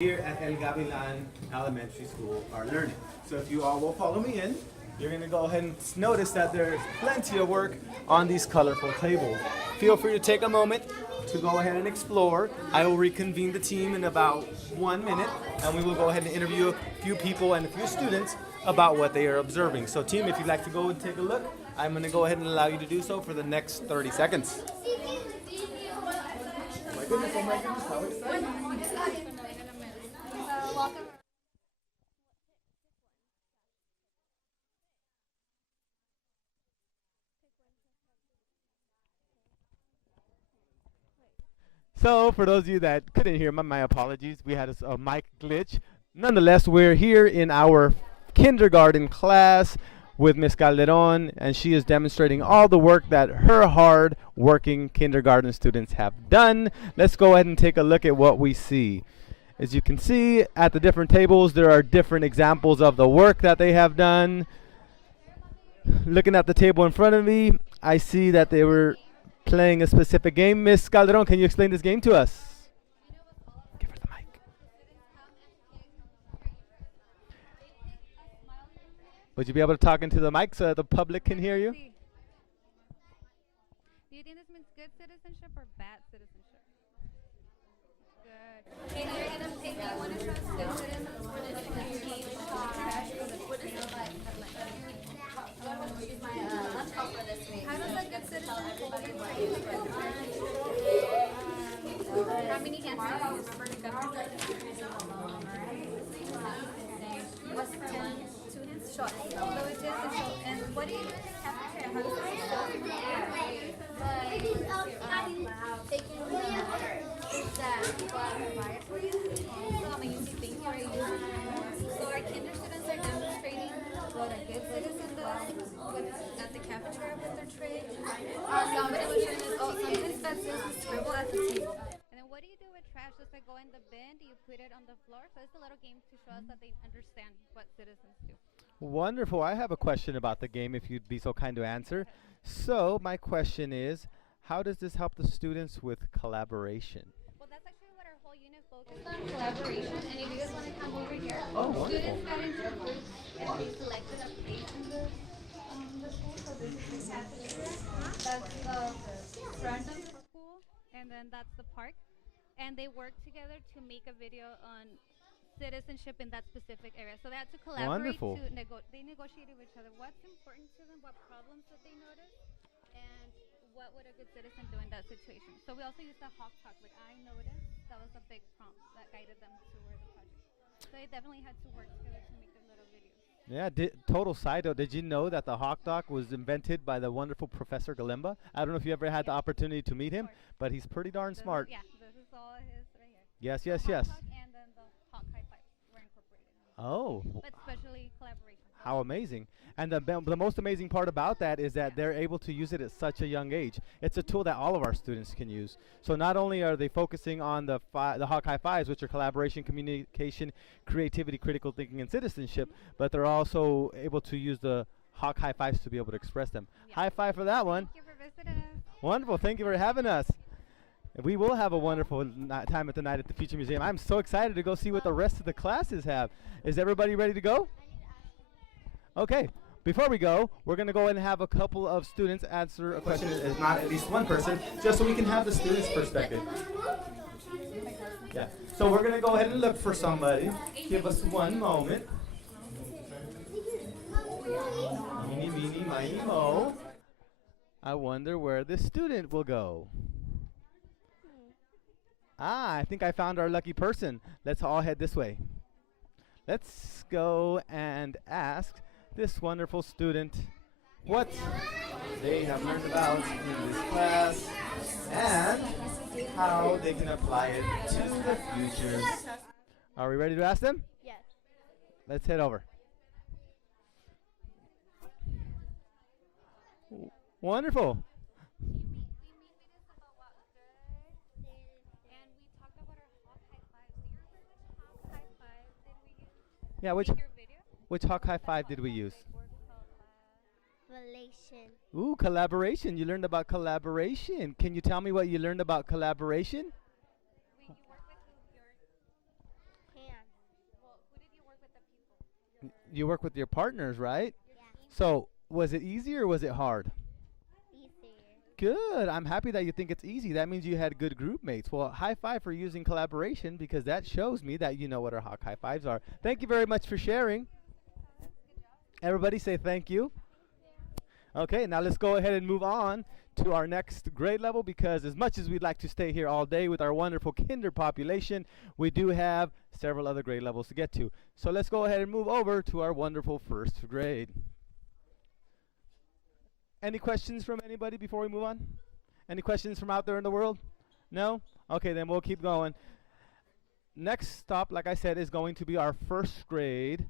here at El Gavilan Elementary School are learning. So if you all will follow me in, you're going to go ahead and notice that there's plenty of work on these colorful tables. Feel free to take a moment to go ahead and explore. I will reconvene the team in about 1 minute, and we will go ahead and interview a few people and a few students about what they are observing. So team, if you'd like to go and take a look, I'm going to go ahead and allow you to do so for the next 30 seconds. Oh my goodness, how exciting. So, for those of you that couldn't hear my apologies. We had a mic glitch. Nonetheless, we're here in our kindergarten class with Miss Calderon, and she is demonstrating all the work that her hard-working kindergarten students have done. Let's go ahead and take a look at what we see. As you can see, at the different tables, there are different examples of the work that they have done. Looking at the table in front of me, I see that they were playing a specific game. Miss Calderon, can you explain this game to us? Give her the mic. Would you be able to talk into the mic so that the public can hear you? Do you think this means good citizenship or bad citizenship? Good. Okay, so you're gonna pick one of those good citizens for this game. Trash or the How does a good citizen? How many hands do you remember to govern? What's 10? 2 hands? Short. So it's just a short. And what do you do in the cafeteria? How does it show? So our kinder students are demonstrating what a good citizen does at the cafeteria with their tray. Somebody was showing us, sometimes that citizens scribble at the table. And then what do you do with trash? Does it go in the bin? Do you put it on the floor? So it's a little game to show us that they understand what citizens do. Wonderful. I have a question about the game, if you'd be so kind to answer. So, my question is, how does this help the students with collaboration? Well, that's actually what our whole unit focused on, collaboration. And if you guys want to come over here, Oh, wonderful. students got into groups and we selected a place in the school. So this is the cafeteria. That's the front of the school, and then that's the park. And they worked together to make a video on citizenship in that specific area. So they had to collaborate. Wonderful. They negotiated with each other what's important to them, what problems that they noticed, and what would a good citizen do in that situation. So we also used the hawk talk, like I noticed. That was a big prompt that guided them toward the project. So they definitely had to work together to make their little videos. Yeah, total side note, did you know that the hawk doc was invented by the wonderful Professor Galimba? I don't know if you ever had the opportunity to meet him, but he's pretty darn smart. Yeah, this is all his right here. Yes, The yes, hawk yes. talk and then the hawk high five were incorporated. Oh, But especially collaboration. how amazing. And the most amazing part about that is that they're able to use it at such a young age. It's a tool that all of our students can use. So not only are they focusing on the Hawk High Fives, which are collaboration, communication, creativity, critical thinking, and citizenship, but they're also able to use the Hawk High Fives to be able to express them. Yeah. High five for that one. Thank you for visiting us. Wonderful. Thank you for having us. We will have a wonderful time at the night at the Future Museum. I'm so excited to go see what the rest of the classes have. Is everybody ready to go? Okay. Before we go, we're going to go ahead and have a couple of students answer a question, if not at least one person, just so we can have the students' perspective. Yeah. So we're going to go ahead and look for somebody. Give us one moment. Meeny, meeny, miny, mo. I wonder where this student will go. I think I found our lucky person. Let's all head this way. Let's go and ask this wonderful student what they have learned about in this class and how they can apply it to the future. Are we ready to ask them? Yes. Let's head over. Wonderful. We made videos about what good, and we talked about our hawk high fives. Do you remember which hawk high five did we use? Yeah, Make your video? which Hawk High Five did we use? Relation. Ooh, collaboration. You learned about collaboration. Can you tell me what you learned about collaboration? You work with your You work with your partners, right? So, was it easy or was it hard? Good. I'm happy that you think it's easy. That means you had good group mates. Well, high five for using collaboration because that shows me that you know what our hawk high fives are. Thank you very much for sharing. Everybody say thank you. Okay, now let's go ahead and move on to our next grade level because as much as we'd like to stay here all day with our wonderful kinder population, we do have several other grade levels to get to. So let's go ahead and move over to our wonderful first grade. Any questions from anybody before we move on? Any questions from out there in the world? No? Okay, then we'll keep going. Next stop, like I said, is going to be our first grade.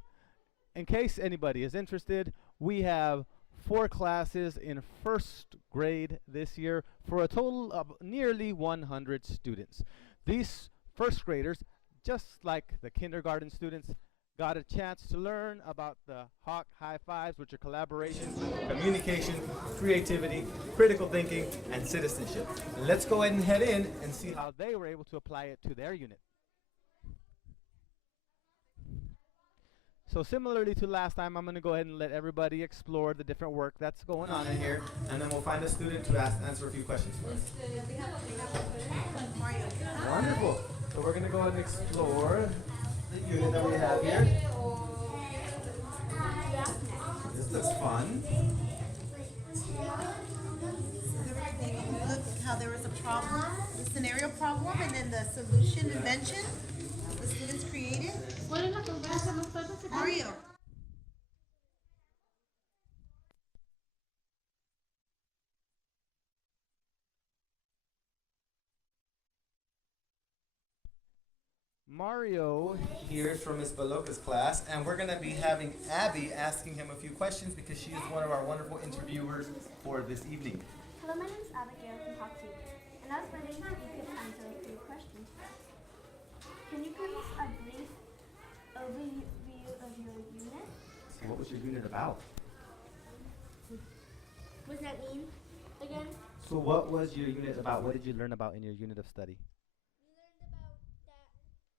In case anybody is interested, we have 4 classes in first grade this year for a total of nearly 100 students. These first graders, just like the kindergarten students, got a chance to learn about the Hawk High Fives, which are collaboration, communication, creativity, critical thinking, and citizenship. Let's go ahead and head in and see how they were able to apply it to their unit. So similarly to last time, I'm going to go ahead and let everybody explore the different work that's going on in here, and then we'll find a student to answer a few questions for us. Wonderful. So we're going to go ahead and explore the unit that we have here. This looks fun. Look how there was a problem, the scenario problem, and then the solution invention the students created. Mario. Mario hears from Miss Baloka's class, and we're going to be having Abby asking him a few questions because she is one of our wonderful interviewers for this evening. Hello, my name is Abigail from Hawk TV, and I was wondering if you could answer a few questions for us. Can you give us a brief overview of your unit? So what was your unit about? What does that mean again? So what was your unit about? What did you learn about in your unit of study? We learned about these 4 particular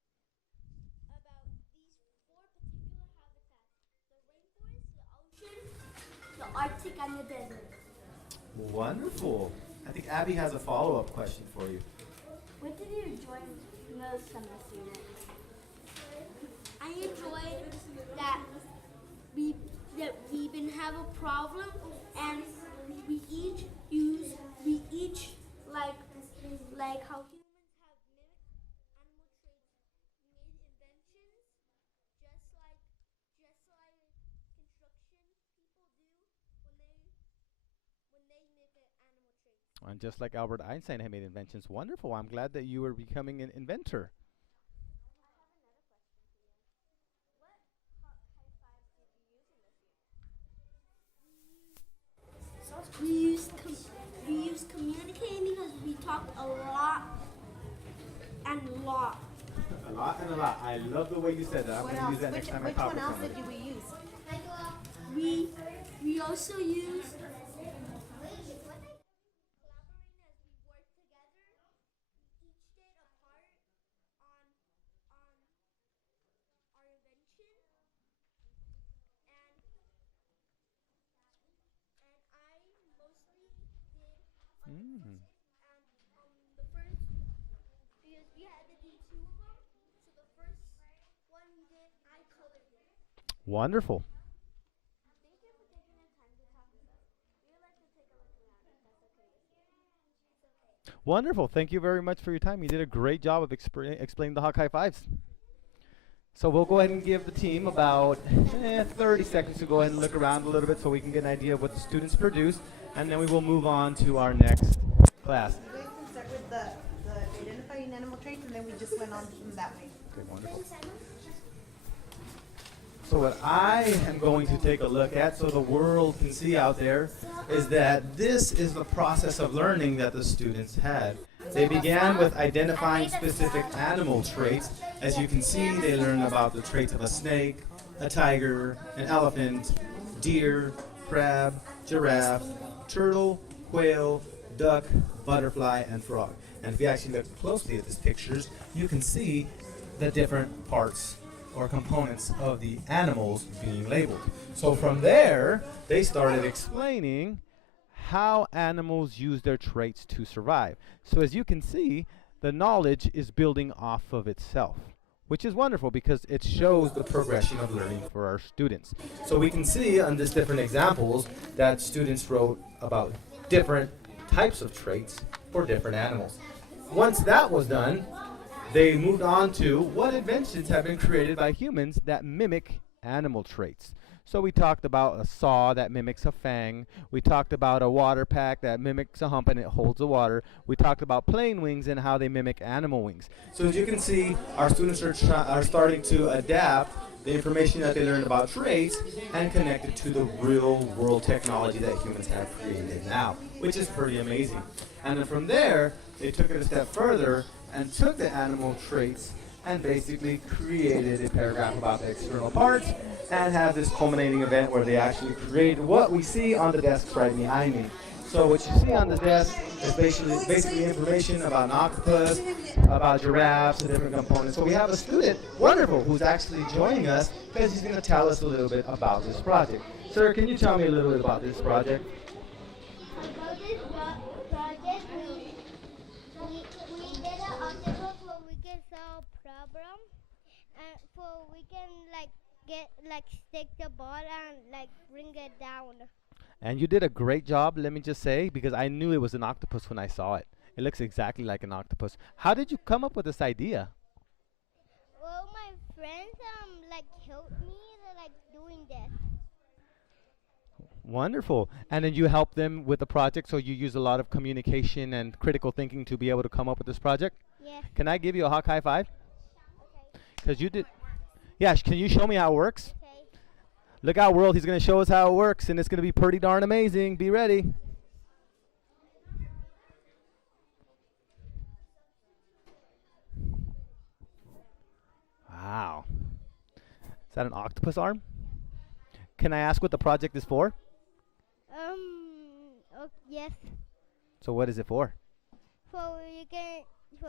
habitats: the rainforest, the ocean, the Arctic, and the desert. Wonderful. I think Abby has a follow-up question for you. What did you enjoy most from this unit? I enjoyed that we been have a problem and we each like how humans have mimicked animal traits, made inventions, just like construction people do when they mimic animal traits. And just like Albert Einstein had made inventions. Wonderful. I'm glad that you were becoming an inventor. We use communicating because we talked a lot and a lot. A lot and a lot. I love the way you said that. I'm What going to else? use that next time I Which talk one with else somebody. did we use? We also use Mm. the first, because we had to do 2 of them, so the first one we did, I colored it. Wonderful. Thank you for taking the time to talk with us. We would like to take a look around if that's okay with you. It's okay. Wonderful. Thank you very much for your time. You did a great job of explaining the Hawk High Fives. So we'll go ahead and give the team about 30 seconds to go ahead and look around a little bit so we can get an idea of what the students produce, and then we will move on to our next class. We can start with the identifying animal traits, and then we just went on from that way. Okay, wonderful. So what I am going to take a look at so the world can see out there is that this is the process of learning that the students had. They began with identifying specific animal traits. As you can see, they learn about the traits of a snake, a tiger, an elephant, deer, crab, giraffe, turtle, quail, duck, butterfly, and frog. And if you actually look closely at these pictures, you can see the different parts or components of the animals being labeled. So from there, they started explaining how animals use their traits to survive. So as you can see, the knowledge is building off of itself, which is wonderful because it shows the progression of learning for our students. So we can see on these different examples that students wrote about different types of traits for different animals. Once that was done, they moved on to what inventions have been created by humans that mimic animal traits. So we talked about a saw that mimics a fang. We talked about a water pack that mimics a hump and it holds the water. We talked about plane wings and how they mimic animal wings. So as you can see, our students are starting to adapt the information that they learned about traits and connect it to the real world technology that humans have created now, which is pretty amazing. And then from there, they took it a step further and took the animal traits and basically created a paragraph about the external parts and have this culminating event where they actually create what we see on the desk right behind me. So what you see on the desk is basically information about an octopus, about giraffes, the different components. So we have a student, wonderful, who's actually joining us because he's going to tell us a little bit about this project. Sir, can you tell me a little bit about this project? About this project, we did an octopus where we can solve problem, and for we can stick the ball and bring it down. And you did a great job, let me just say, because I knew it was an octopus when I saw it. It looks exactly like an octopus. How did you come up with this idea? Well, my friends helped me doing this. Wonderful. And then you help them with the project, so you use a lot of communication and critical thinking to be able to come up with this project? Yes. Can I give you a high five? Okay. Because you did. Yeah, can you show me how it works? Okay. Look out, world. He's going to show us how it works, and it's going to be pretty darn amazing. Be ready. Wow. Is that an octopus arm? Can I ask what the project is for? Oh, yes. So what is it for?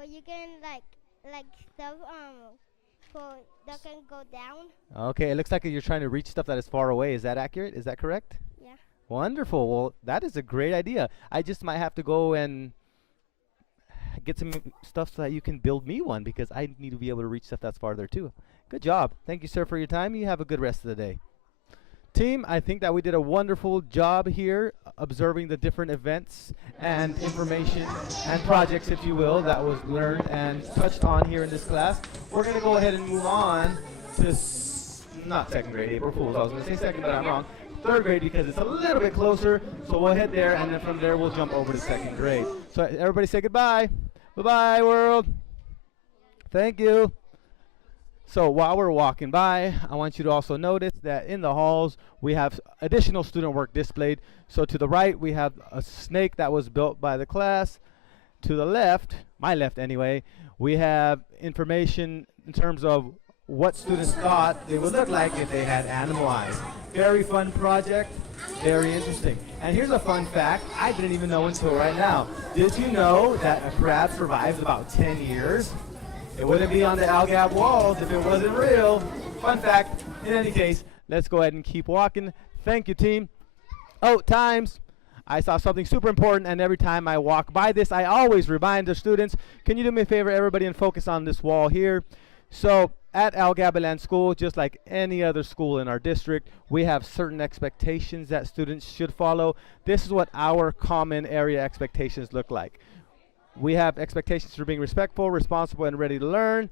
You can stuff for that can go down. Okay, it looks like you're trying to reach stuff that is far away. Is that accurate? Is that correct? Yeah. Wonderful. Well, that is a great idea. I just might have to go and get some stuff so that you can build me one because I need to be able to reach stuff that's farther too. Good job. Thank you, sir, for your time. You have a good rest of the day. Team, I think that we did a wonderful job here observing the different events and information and projects, if you will, that was learned and touched on here in this class. We're going to go ahead and move on to not second grade, April Fools. I was going to say second, but I'm wrong. Third grade because it's a little bit closer. So we'll head there, and then from there we'll jump over to second grade. So everybody say goodbye. Bye-bye, world. Thank you. So while we're walking by, I want you to also notice that in the halls, we have additional student work displayed. So to the right, we have a snake that was built by the class. To the left, my left anyway, we have information in terms of what students thought it would look like if they had animal eyes. Very fun project, very interesting. And here's a fun fact I didn't even know until right now. Did you know that a crab survives about 10 years? It wouldn't be on the Algab walls if it wasn't real. Fun fact. In any case, let's go ahead and keep walking. Thank you, team. Oh, times. I saw something super important, and every time I walk by this, I always remind the students, can you do me a favor, everybody, and focus on this wall here? So at Algabaland School, just like any other school in our district, we have certain expectations that students should follow. This is what our common area expectations look like. We have expectations for being respectful, responsible, and ready to learn.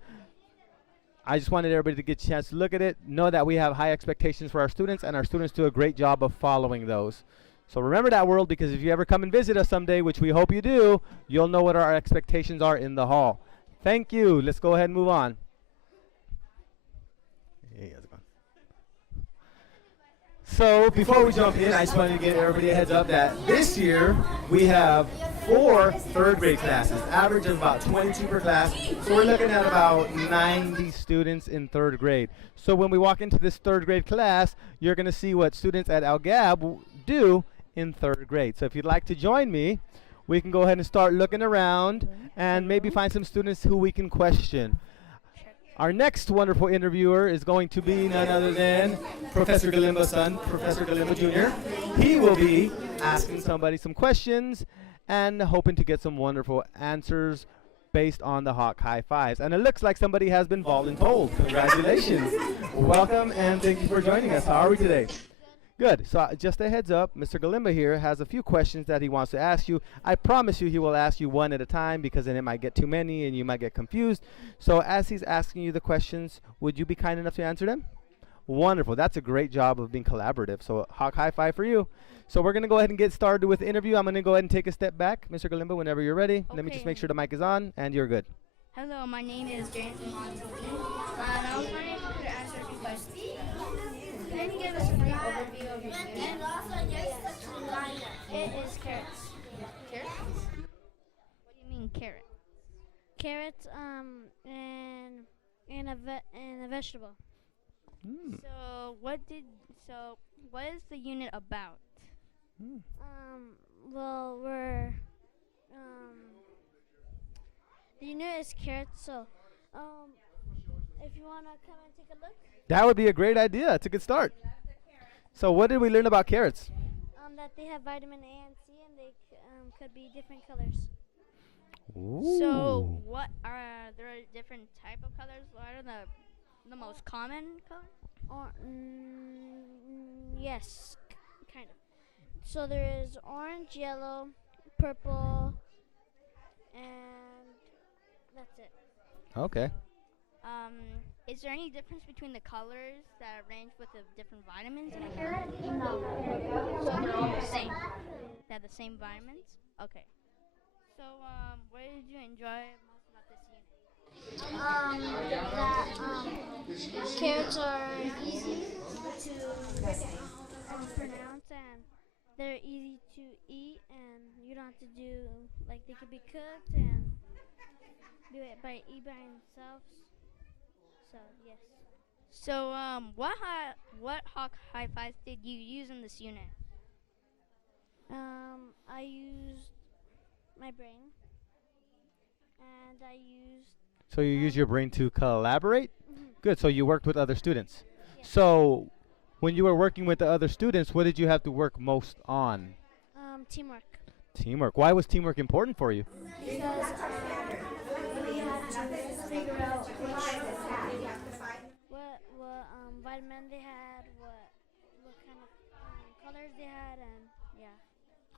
I just wanted everybody to get a chance to look at it, know that we have high expectations for our students, and our students do a great job of following those. So remember that, world, because if you ever come and visit us someday, which we hope you do, you'll know what our expectations are in the hall. Thank you. Let's go ahead and move on. Hey, how's it going? So before we jump in, I just wanted to give everybody a heads up that this year we have 4 third grade classes, average of about 22 per class. So we're looking at about 90 students in third grade. So when we walk into this third grade class, you're going to see what students at Algab do in third grade. So if you'd like to join me, we can go ahead and start looking around and maybe find some students who we can question. Our next wonderful interviewer is going to be none other than Professor Galimba's son, Professor Galimba Jr. He will be asking somebody some questions and hoping to get some wonderful answers based on the Hawk High Fives. And it looks like somebody has been voluntold. Congratulations. Welcome and thank you for joining us. How are we today? Good. So just a heads up, Mr. Galimba here has a few questions that he wants to ask you. I promise you he will ask you one at a time because then it might get too many and you might get confused. So as he's asking you the questions, would you be kind enough to answer them? Wonderful. That's a great job of being collaborative. So Hawk High Five for you. So we're going to go ahead and get started with the interview. I'm going to go ahead and take a step back. Mr. Galimba, whenever you're ready. Let me just make sure the mic is on and you're good. Hello, my name is James Montoni, and I was wondering if you could answer a few questions. Can you give us a brief overview of your student? It is carrots. Carrots? What do you mean carrot? Carrots, and a vegetable. Mm. So what is the unit about? Mm. Well, the unit is carrots, so, if you wanna come and take a look, That would be a great idea. That's a good start. So what did we learn about carrots? that they have vitamin A and C, and they could be different colors. So what are there different type of colors? What are the most common colors? Or yes, kind of. So there is orange, yellow, purple, and that's it. Okay. Is there any difference between the colors that range with the different vitamins in a carrot? No. So they're all the same. They have the same vitamins? Okay. So, what did you enjoy most about this unit? Carrots are easy to pronounce, and they're easy to eat, and you don't have to do, like, they could be cooked and do it eat by themselves. So yes. So, what Hawk High Fives did you use in this unit? I used my brain, and I used. So you use your brain to collaborate? Mhm. Good. So you worked with other students. Yeah. So when you were working with the other students, what did you have to work most on? Teamwork. Teamwork. Why was teamwork important for you? Because we had to figure out what vitamin they had, what kind of colors they had, and yeah.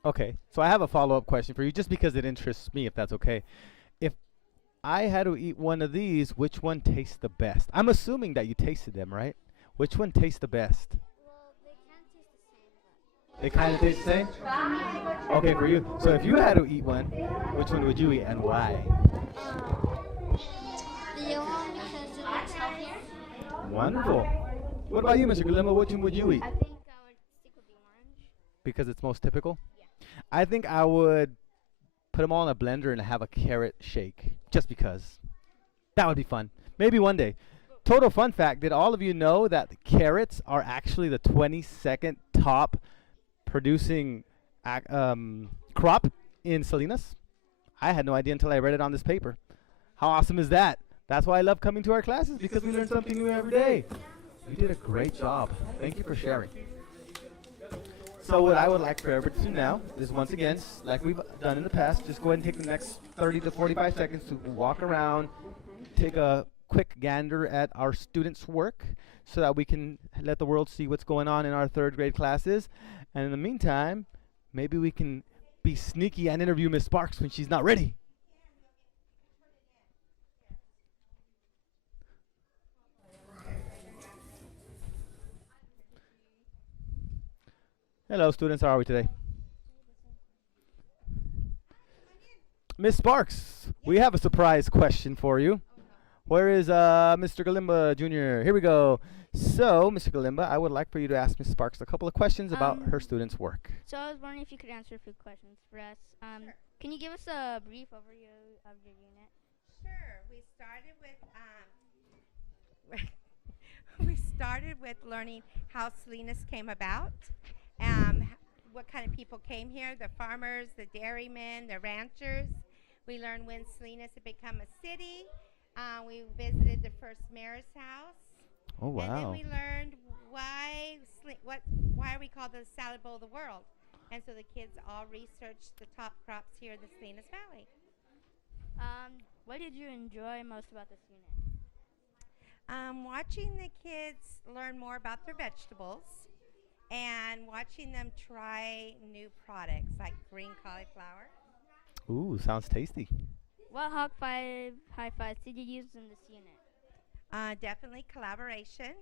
Okay. So I have a follow-up question for you just because it interests me, if that's okay. If I had to eat one of these, which one tastes the best? I'm assuming that you tasted them, right? Which one tastes the best? Well, they can taste the same, They kind of taste the same? Okay, for you. So if you had to eat one, which one would you eat and why? the yellow one because it looks healthier. Wonderful. What about you, Mr. Galimba? Which one would you eat? I think I would stick with the orange. Because it's most typical? Yeah. I think I would put them all in a blender and have a carrot shake. Just because. That would be fun. Maybe one day. Total fun fact, did all of you know that the carrots are actually the 22nd top producing crop in Salinas? I had no idea until I read it on this paper. How awesome is that? That's why I love coming to our classes, because we learn something new every day. You did a great job. Thank you for sharing. So what I would like for everybody to do now is, once again, like we've done in the past, just go ahead and take the next 30 to 45 seconds to walk around, take a quick gander at our students' work so that we can let the world see what's going on in our third grade classes. And in the meantime, maybe we can be sneaky and interview Miss Sparks when she's not ready. Hello, students. How are we today? Miss Sparks, we have a surprise question for you. Where is Mr. Galimba Jr.? Here we go. So, Mr. Galimba, I would like for you to ask Miss Sparks a couple of questions about her students' work. So I was wondering if you could answer a few questions for us. Can you give us a brief overview of your unit? Sure. We started with learning how Salinas came about, what kind of people came here, the farmers, the dairymen, the ranchers. We learned when Salinas had become a city. We visited visited the first mayor's house. Oh, And then wow. we learned why are we called the salad bowl of the world. And so the kids all researched the top crops here in the Salinas Valley. What did you enjoy most about this unit? Watching the kids learn more about their vegetables and watching them try new products like green cauliflower. Ooh, sounds tasty. What high fives did you use in this unit? Definitely collaboration,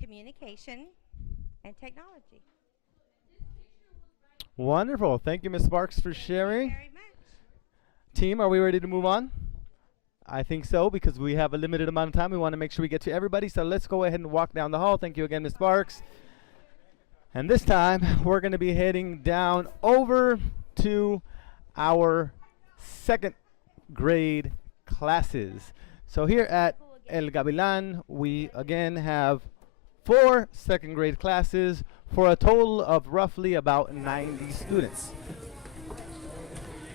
communication, and technology. Wonderful. Thank you, Ms. Sparks, for Thank you sharing. very much. Team, are we ready to move on? I think so, because we have a limited amount of time. We want to make sure we get to everybody. So let's go ahead and walk down the hall. Thank you again, Ms. Sparks. And this time, we're going to be heading down over to our second grade classes. So here at El Gavilan, we again have 4 second grade classes for a total of roughly about 90 students.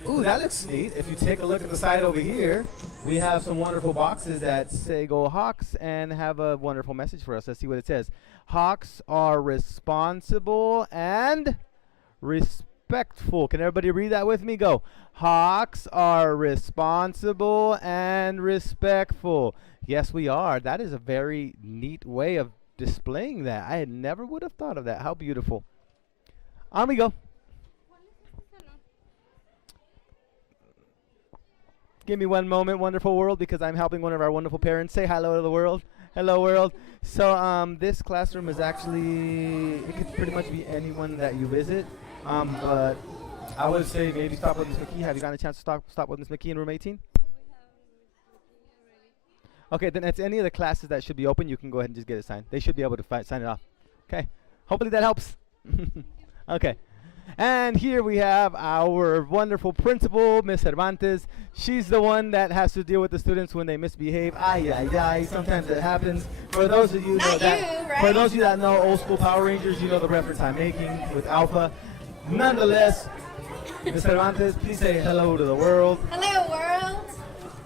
Ooh, that looks neat. If you take a look at the side over here, we have some wonderful boxes that say Go Hawks and have a wonderful message for us. Let's see what it says. Hawks are responsible and respectful. Can everybody read that with me? Go. Hawks are responsible and respectful. Yes, we are. That is a very neat way of displaying that. I never would have thought of that. How beautiful. On we go. Give me one moment, wonderful world, because I'm helping one of our wonderful parents. Say hello to the world. Hello, world. So this classroom is actually, it could pretty much be anyone that you visit. But I would say maybe stop with Ms. McKee. Have you gotten a chance to stop with Ms. McKee in room 18? Okay, then it's any of the classes that should be open. You can go ahead and just get it signed. They should be able to sign it off. Okay. Hopefully that helps. Okay. And here we have our wonderful principal, Miss Cervantes. She's the one that has to deal with the students when they misbehave. Ay, ay, ay. Sometimes it happens. For those of you Not that, you, right? for those of you that know old school Power Rangers, you know the reference I'm making with Alpha. Nonetheless, Miss Cervantes, please say hello to the world. Hello, world.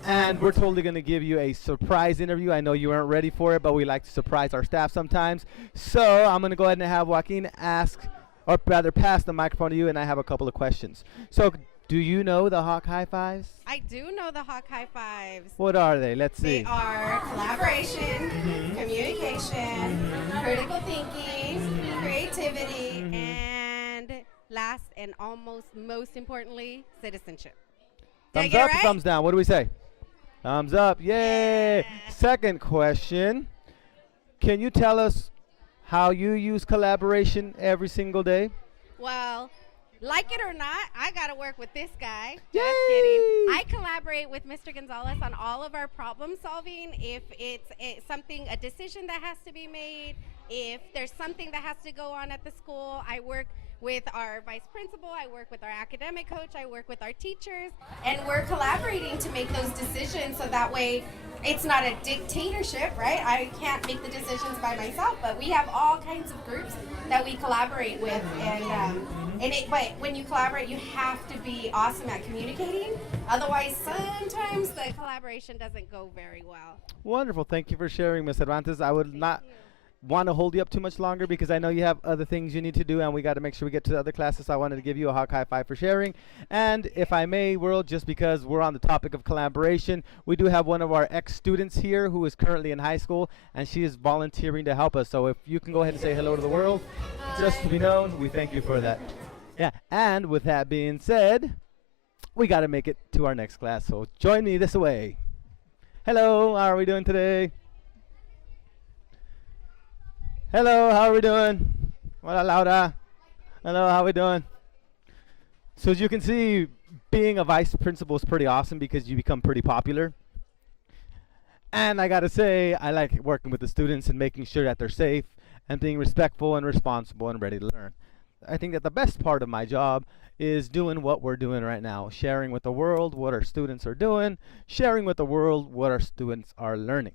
And we're totally going to give you a surprise interview. I know you weren't ready for it, but we like to surprise our staff sometimes. So I'm going to go ahead and have Joaquin ask, or rather pass the microphone to you, and I have a couple of questions. So do you know the Hawk High Fives? I do know the Hawk High Fives. What are they? Let's see. They are collaboration, communication, critical thinking, creativity, and last and almost most importantly, citizenship. Did I Thumbs get it up or right? thumbs down? What do we say? Thumbs up. Yay. Yeah. Second question. Can you tell us how you use collaboration every single day? Well, like it or not, I got to work with this guy. Yay! Just kidding. I collaborate with Mr. Gonzalez on all of our problem solving. If it's a decision that has to be made, if there's something that has to go on at the school, I work with our vice principal, I work with our academic coach, I work with our teachers, and we're collaborating to make those decisions so that way it's not a dictatorship, right? I can't make the decisions by myself, but we have all kinds of groups that we collaborate with, but when you collaborate, you have to be awesome at communicating. Otherwise, sometimes the collaboration doesn't go very well. Wonderful. Thank you for sharing, Ms. Cervantes. I would not want to hold you up too much longer because I know you have other things you need to do, and we got to make sure we get to the other classes. So I wanted to give you a Hawk High Five for sharing. And if I may, world, just because we're on the topic of collaboration, we do have one of our ex-students here who is currently in high school, and she is volunteering to help us. So if you can go ahead and say hello to the world, just to be known, we thank you for that. Yeah, and with that being said, we got to make it to our next class. So join me this way. Hello, how are we doing today? Hello, how are we doing? Hola, Laura. Hello, how are we doing? So as you can see, being a vice principal is pretty awesome because you become pretty popular. And I gotta say, I like working with the students and making sure that they're safe and being respectful and responsible and ready to learn. I think that the best part of my job is doing what we're doing right now, sharing with the world what our students are doing, sharing with the world what our students are learning.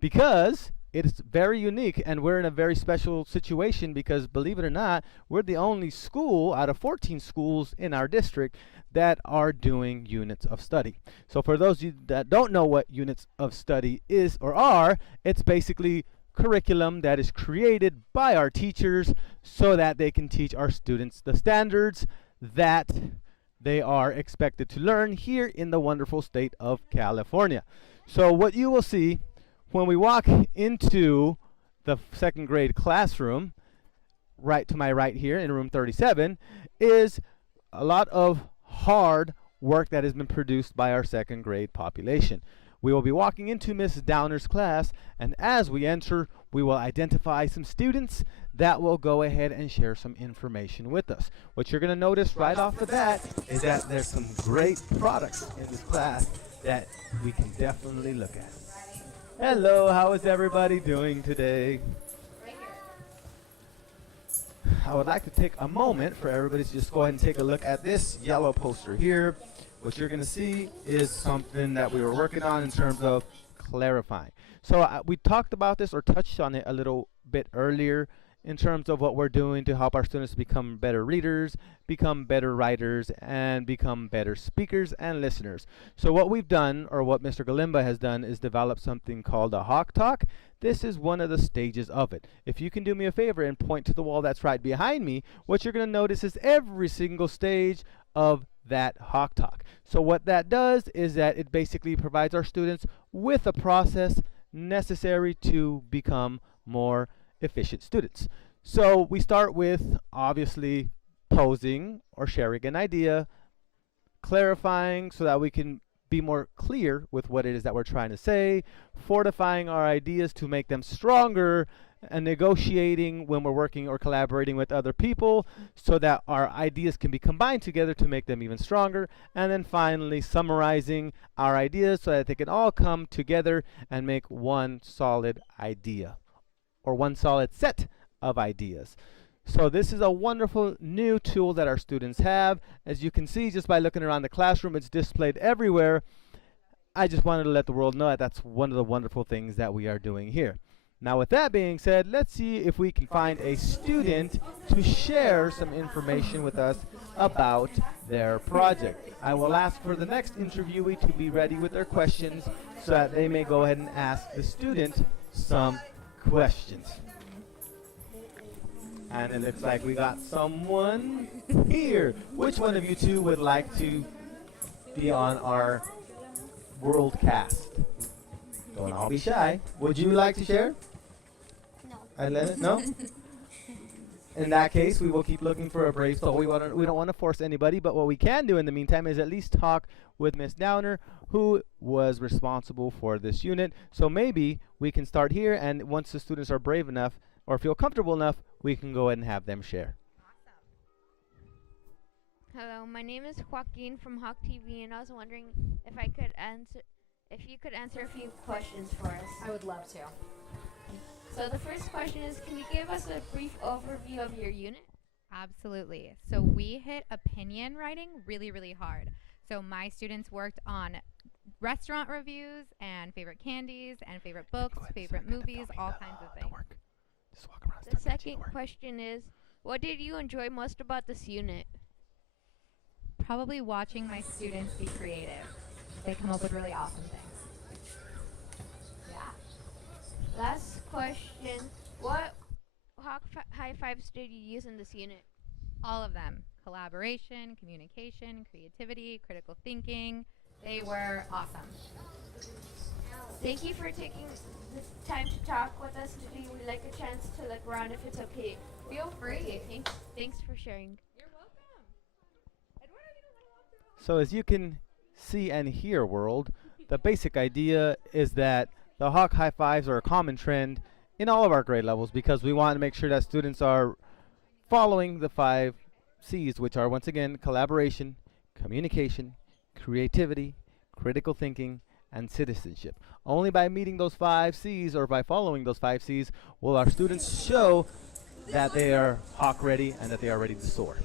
Because it's very unique, and we're in a very special situation because, believe it or not, we're the only school out of 14 schools in our district that are doing units of study. So for those of you that don't know what units of study is or are, it's basically curriculum that is created by our teachers so that they can teach our students the standards that they are expected to learn here in the wonderful state of California. So what you will see when we walk into the second grade classroom, right to my right here in room 37, is a lot of hard work that has been produced by our second grade population. We will be walking into Miss Downer's class, and as we enter, we will identify some students that will go ahead and share some information with us. What you're going to notice right off the bat is that there's some great products in this class that we can definitely look at. Hello, how is everybody doing today? I would like to take a moment for everybody to just go ahead and take a look at this yellow poster here. What you're going to see is something that we were working on in terms of clarifying. So we talked about this or touched on it a little bit earlier in terms of what we're doing to help our students become better readers, become better writers, and become better speakers and listeners. So what we've done, or what Mr. Galimba has done, is develop something called a Hawk Talk. This is one of the stages of it. If you can do me a favor and point to the wall that's right behind me, what you're going to notice is every single stage of that Hawk Talk. So what that does is that it basically provides our students with a process necessary to become more efficient students. So we start with obviously posing or sharing an idea, clarifying so that we can be more clear with what it is that we're trying to say, fortifying our ideas to make them stronger, and negotiating when we're working or collaborating with other people so that our ideas can be combined together to make them even stronger, and then finally summarizing our ideas so that they can all come together and make one solid idea or one solid set of ideas. So this is a wonderful new tool that our students have. As you can see just by looking around the classroom, it's displayed everywhere. I just wanted to let the world know that that's one of the wonderful things that we are doing here. Now with that being said, let's see if we can find a student to share some information with us about their project. I will ask for the next interviewee to be ready with their questions so that they may go ahead and ask the student some questions. And it looks like we got someone here. Which one of you two would like to be on our worldcast? Don't all be shy. Would you like to share? No. In that case, we will keep looking for a brave soul. We don't want to force anybody, but what we can do in the meantime is at least talk with Miss Downer, who was responsible for this unit. So maybe we can start here, and once the students are brave enough or feel comfortable enough, we can go ahead and have them share. Hello, my name is Joaquin from Hawk TV, and I was wondering if you could answer a few questions for us. I would love to. So the first question is, can you give us a brief overview of your unit? Absolutely. So we hit opinion writing really, really hard. So my students worked on restaurant reviews and favorite candies and favorite books, favorite movies, all kinds of things. The second question is, what did you enjoy most about this unit? Probably watching my students be creative. They come up with really awesome things. Last question, what high fives did you use in this unit? All of them. Collaboration, communication, creativity, critical thinking. They were awesome. Thank you for taking the time to talk with us today. We'd like a chance to look around if it's okay. Feel free. Thanks for sharing. You're welcome. So as you can see and hear, world, the basic idea is that the Hawk High Fives are a common trend in all of our grade levels because we want to make sure that students are following the 5 C's, which are once again collaboration, communication, creativity, critical thinking, and citizenship. Only by meeting those 5 C's or by following those 5 C's will our students show that they are Hawk ready and that they are ready to soar.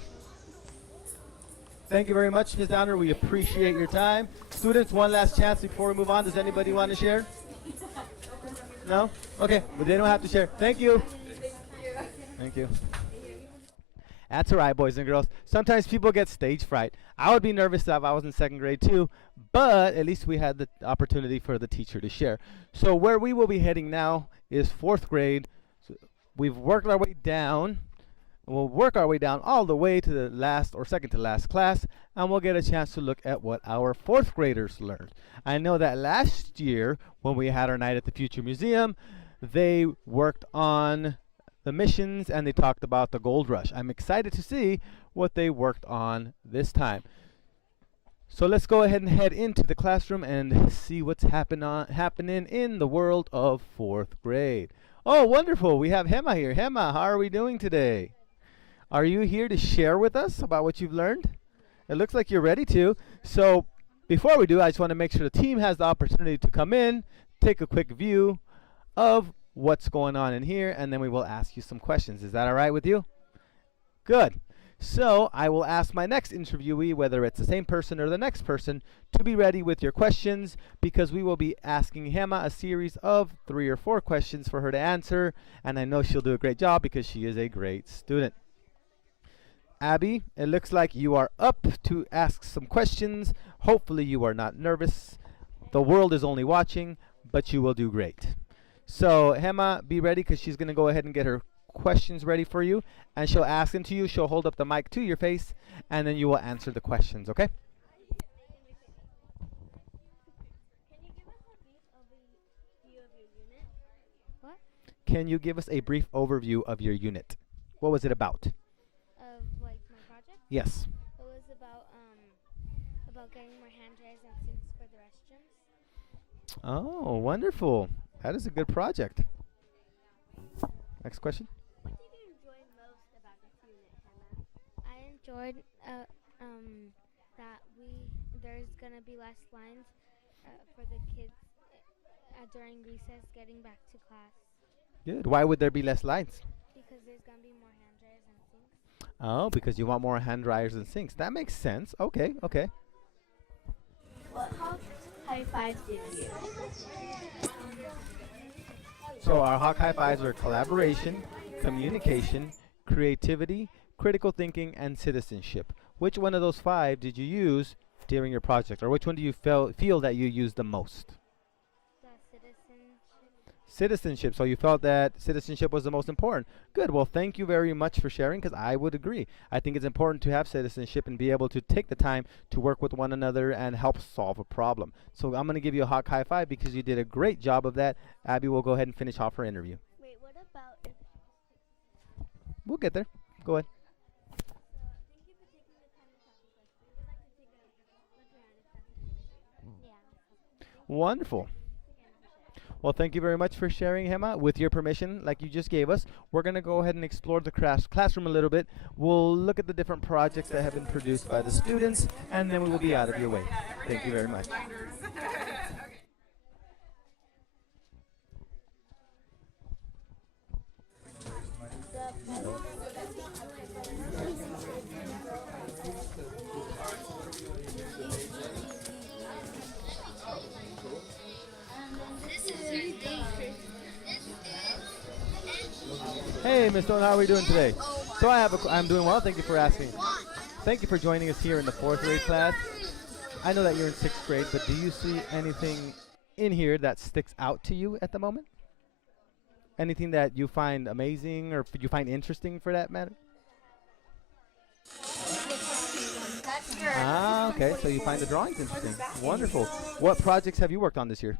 Thank you very much, Ms. Downer. We appreciate your time. Students, one last chance before we move on. Does anybody want to share? No? Okay, but they don't have to share. Thank you. Thank you. That's all right, boys and girls. Sometimes people get stage fright. I would be nervous if I was in second grade too, but at least we had the opportunity for the teacher to share. So where we will be heading now is fourth grade. So we've worked our way down. We'll work our way down all the way to the last or second to last class, and we'll get a chance to look at what our fourth graders learned. I know that last year when we had our night at the Future Museum, they worked on the missions and they talked about the gold rush. I'm excited to see what they worked on this time. So let's go ahead and head into the classroom and see what's happening in the world of fourth grade. Oh, wonderful. We have Hema here. Hema, how are we doing today? Are you here to share with us about what you've learned? It looks like you're ready to. So before we do, I just want to make sure the team has the opportunity to come in, take a quick view of what's going on in here, and then we will ask you some questions. Is that all right with you? Good. So I will ask my next interviewee, whether it's the same person or the next person, to be ready with your questions, because we will be asking Hema a series of 3 or 4 questions for her to answer, and I know she'll do a great job because she is a great student. Abby, it looks like you are up to ask some questions. Hopefully you are not nervous. The world is only watching, but you will do great. So Hema, be ready, because she's going to go ahead and get her questions ready for you, and she'll ask them to you. She'll hold up the mic to your face, and then you will answer the questions, okay? What? Can you give us a brief overview of your unit? What was it about? Of like my project? Yes. It was about getting more hand dryers and sinks for the restrooms. Oh, wonderful. That is a good project. Next question. What did you enjoy most about this unit, Hannah? I enjoyed that there's gonna be less lines for the kids during recess getting back to class, Good. Why would there be less lines? because there's gonna be more hand dryers and sinks. Oh, because you want more hand dryers and sinks. That makes sense. Okay, okay. What high fives did you? So our Hawk High Fives are collaboration, communication, creativity, critical thinking, and citizenship. Which one of those 5 did you use during your project, or which one do you feel that you used the most? The citizenship. Citizenship. So you felt that citizenship was the most important. Good. Well, thank you very much for sharing, because I would agree. I think it's important to have citizenship and be able to take the time to work with one another and help solve a problem. So I'm going to give you a Hawk High Five because you did a great job of that. Abby will go ahead and finish off her interview. Wait, what about if We'll get there. Go ahead. thank you for taking the time to talk with us. We would like to take a look around if that's okay with you. Yeah. Wonderful. Well, thank you very much for sharing, Hema. With your permission, like you just gave us, we're going to go ahead and explore the classroom a little bit. We'll look at the different projects that have been produced by the students, and then we will be out of your way. Thank you very much. Hey, Miss Stone, how are we doing today? So I'm doing well. Thank you for asking. Thank you for joining us here in the 4th grade class. I know that you're in 6th grade, but do you see anything in here that sticks out to you at the moment? Anything that you find amazing or you find interesting, for that matter? Ah, okay. So you find the drawings interesting. Wonderful. What projects have you worked on this year?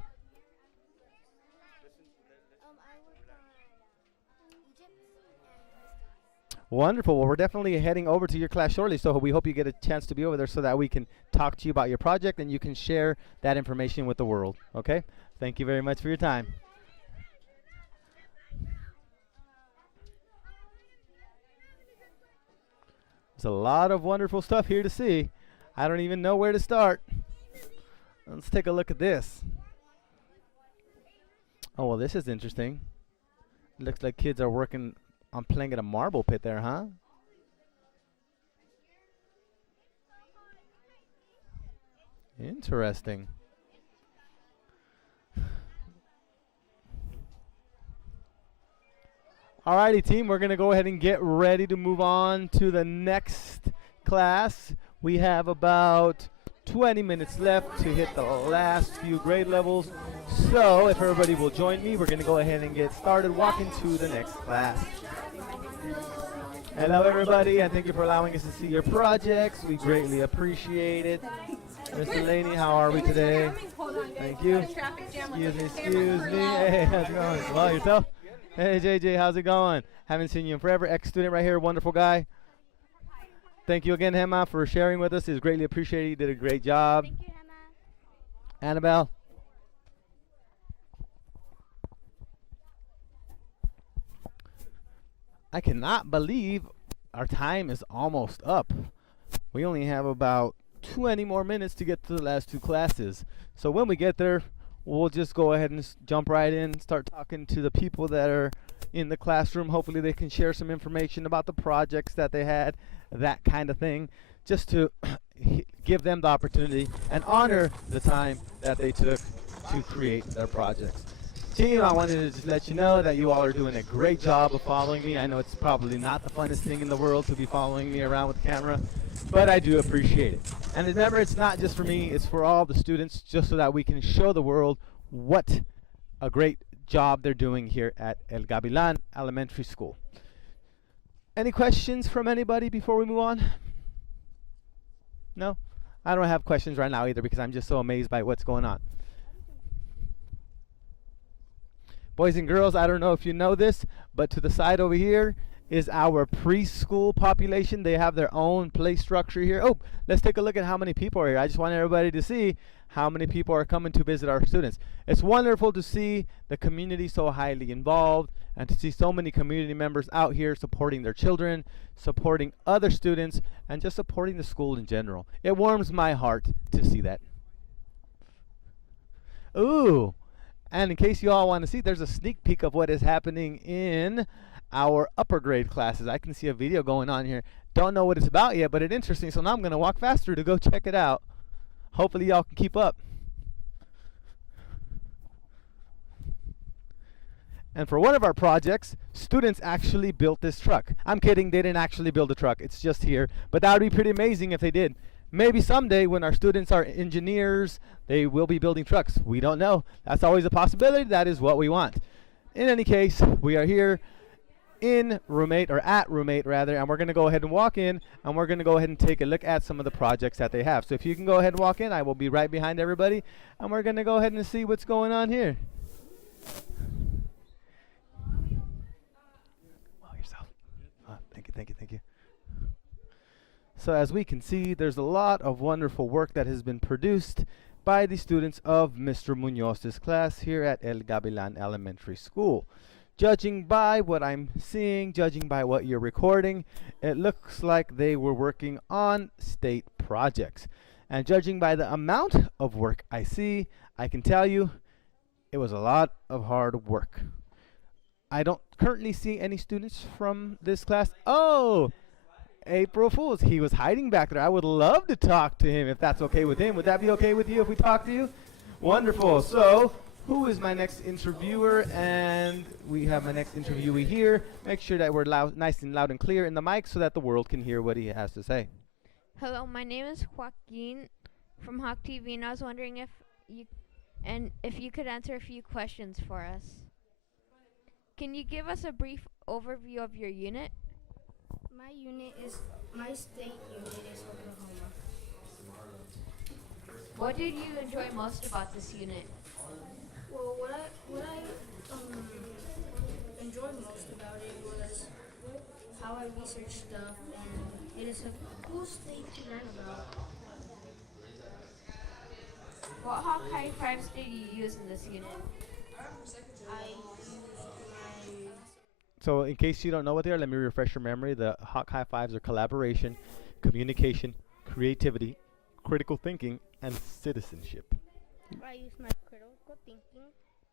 I worked on Egypt and Wonderful. Well, we're definitely heading over to your class shortly, so we hope you get a chance to be over there so that we can talk to you about your project and you can share that information with the world. Okay? Thank you very much for your time. There's a lot of wonderful stuff here to see. I don't even know where to start. Let's take a look at this. Oh, well, this is interesting. Looks like kids are working on playing at a marble pit there, huh? Interesting. Alrighty, team, we're going to go ahead and get ready to move on to the next class. We have about 20 minutes left to hit the last few grade levels. So if everybody will join me, we're going to go ahead and get started walking to the next class. Hello, everybody, and thank you for allowing us to see your projects. We greatly appreciate it. Miss Delaney, how are we today? Thank you. Excuse me, excuse me. Hey, how's it going? Well, yourself? Hey, JJ, how's it going? Haven't seen you in forever. Ex-student right here, wonderful guy. Thank you again, Hema, for sharing with us. It's greatly appreciated. You did a great job. Thank you, Hannah. Annabelle? I cannot believe our time is almost up. We only have about 20 more minutes to get to the last two classes. So when we get there, we'll just go ahead and jump right in, start talking to the people that are in the classroom. Hopefully they can share some information about the projects that they had, that kind of thing, just to give them the opportunity and honor the time that they took to create their projects. Team, I wanted to just let you know that you all are doing a great job of following me. I know it's probably not the funnest thing in the world to be following me around with the camera, but I do appreciate it. And remember, it's not just for me, it's for all the students, just so that we can show the world what a great job they're doing here at El Gavilan Elementary School. Any questions from anybody before we move on? No? I don't have questions right now either because I'm just so amazed by what's going on. Boys and girls, I don't know if you know this, but to the side over here is our preschool population. They have their own play structure here. Oh, let's take a look at how many people are here. I just want everybody to see how many people are coming to visit our students. It's wonderful to see the community so highly involved and to see so many community members out here supporting their children, supporting other students, and just supporting the school in general. It warms my heart to see that. Ooh. And in case you all want to see, there's a sneak peek of what is happening in our upper grade classes. I can see a video going on here. Don't know what it's about yet, but it's interesting. So now I'm going to walk faster to go check it out. Hopefully y'all can keep up. And for one of our projects, students actually built this truck. I'm kidding, they didn't actually build a truck. It's just here. But that would be pretty amazing if they did. Maybe someday when our students are engineers, they will be building trucks. We don't know. That's always a possibility. That is what we want. In any case, we are here in roommate, or at roommate rather, and we're going to go ahead and walk in, and we're going to go ahead and take a look at some of the projects that they have. So if you can go ahead and walk in, I will be right behind everybody, and we're going to go ahead and see what's going on here. Wow, yourself. Thank you, thank you, thank you. So as we can see, there's a lot of wonderful work that has been produced by the students of Mr. Munoz's class here at El Gavilan Elementary School. Judging by what I'm seeing, judging by what you're recording, it looks like they were working on state projects. And judging by the amount of work I see, I can tell you it was a lot of hard work. I don't currently see any students from this class. Oh! April Fools. He was hiding back there. I would love to talk to him if that's okay with him. Would that be okay with you if we talk to you? Wonderful. So, who is my next interviewer? And we have my next interviewee here. Make sure that we're nice and loud and clear in the mic so that the world can hear what he has to say. Hello, my name is Joaquin from Hawk TV, and I was wondering if you could answer a few questions for us. Can you give us a brief overview of your unit? My state unit is Oklahoma. What did you enjoy most about this unit? Well, what I enjoyed most about it was how I researched stuff, and it is a cool state to learn about. What Hawkeye 5s did you use in this unit? I used my So in case you don't know what they are, let me refresh your memory. The Hawk High Fives are collaboration, communication, creativity, critical thinking, and citizenship. I used my critical thinking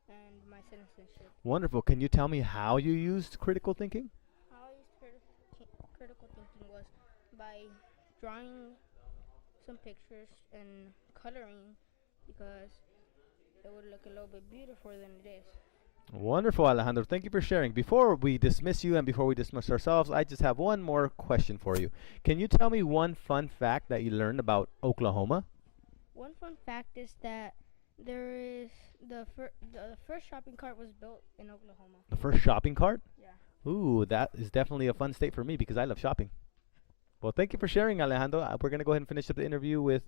and my citizenship. Wonderful. Can you tell me how you used critical thinking? How I used critical thinking was by drawing some pictures and coloring, because it would look a little bit beautiful than it is. Wonderful, Alejandro. Thank you for sharing. Before we dismiss you and before we dismiss ourselves, I just have one more question for you. Can you tell me one fun fact that you learned about Oklahoma? One fun fact is that there is the first shopping cart was built in Oklahoma. The first shopping cart? Yeah. Ooh, that is definitely a fun state for me because I love shopping. Well, thank you for sharing, Alejandro. We're going to go ahead and finish up the interview with